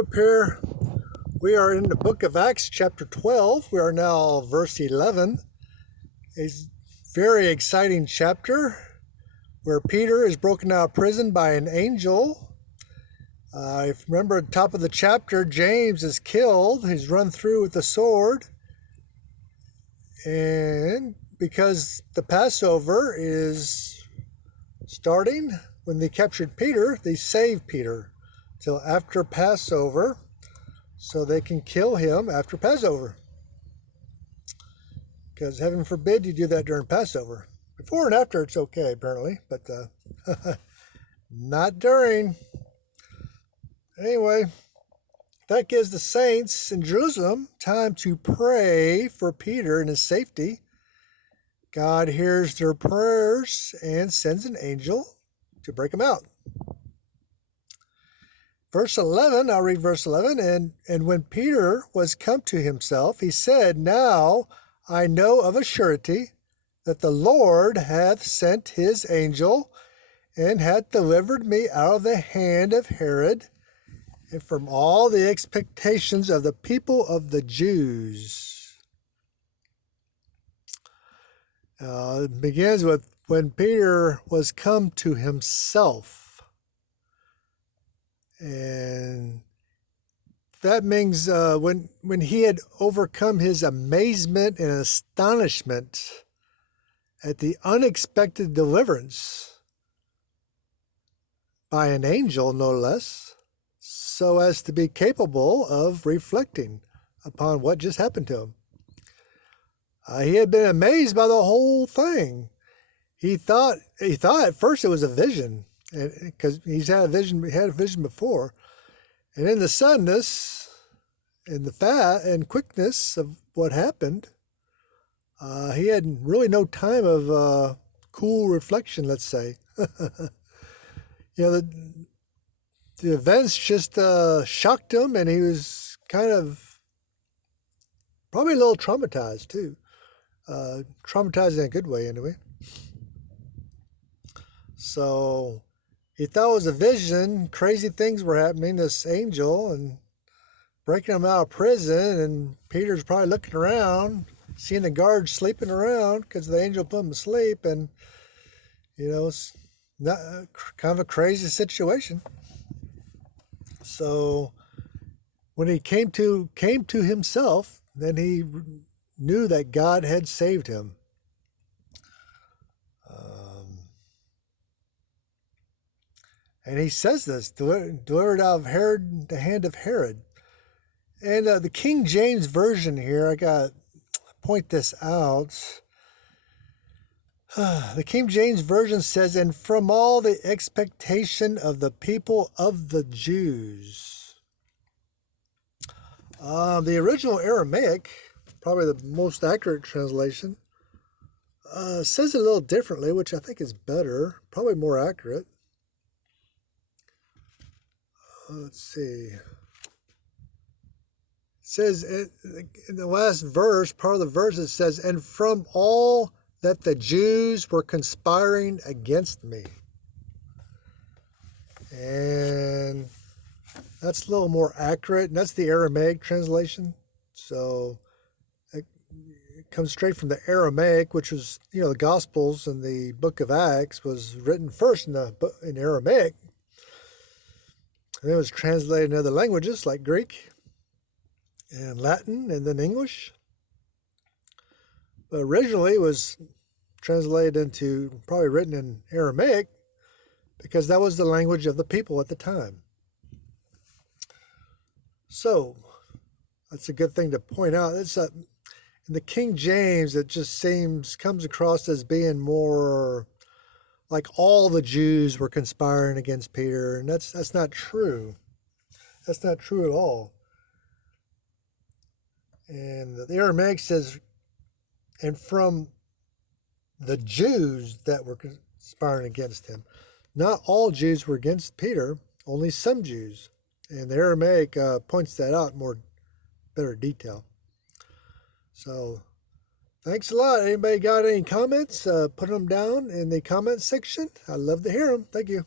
Roop here. We are in the book of Acts, chapter 12. We are now verse 11. A very exciting chapter where Peter is broken out of prison by an angel. If you remember at the top of the chapter, James is killed. He's run through with a sword. And because the Passover is starting, when they captured Peter, they saved Peter till after Passover, so they can kill him after Passover. Because heaven forbid you do that during Passover. Before and after it's okay, apparently, but not during. Anyway, that gives the saints in Jerusalem time to pray for Peter and his safety. God hears their prayers and sends an angel to break them out. Verse 11, I'll read verse 11. And when Peter was come to himself, he said, Now I know of a surety that the Lord hath sent his angel and hath delivered me out of the hand of Herod and from all the expectations of the people of the Jews. It begins with when Peter was come to himself. And that means when he had overcome his amazement and astonishment at the unexpected deliverance by an angel, no less, so as to be capable of reflecting upon what just happened to him. He had been amazed by the whole thing. He thought at first it was a vision, because he's had a vision before, and in the suddenness and the quickness of what happened, he had really no time of cool reflection, let's say. The events just shocked him, and he was kind of probably a little traumatized too. Traumatized in a good way, anyway. So he thought it was a vision. Crazy things were happening. This angel and breaking him out of prison, and Peter's probably looking around, seeing the guards sleeping around because the angel put him to sleep, and it's not kind of a crazy situation. So when he came to himself, then he knew that God had saved him. And he says this, delivered out of the hand of Herod. And the King James Version here, I got to point this out. The King James Version says, and from all the expectation of the people of the Jews. The original Aramaic, probably the most accurate translation, says it a little differently, which I think is better, probably more accurate. Let's see. It says in the last verse, part of the verse, it says, and from all that the Jews were conspiring against me. And that's a little more accurate. And that's the Aramaic translation. So it comes straight from the Aramaic, which was, the Gospels and the book of Acts was written first in Aramaic. And it was translated in other languages like Greek and Latin and then English. But originally it was translated into, probably written in Aramaic, because that was the language of the people at the time. So that's a good thing to point out. It's in the King James, it just comes across as being more like all the Jews were conspiring against Peter, and that's not true. That's not true at all. And the Aramaic says, and from the Jews that were conspiring against him. Not all Jews were against Peter, only some Jews. And the Aramaic points that out in better detail. So thanks a lot. Anybody got any comments? Put them down in the comment section. I'd love to hear them. Thank you.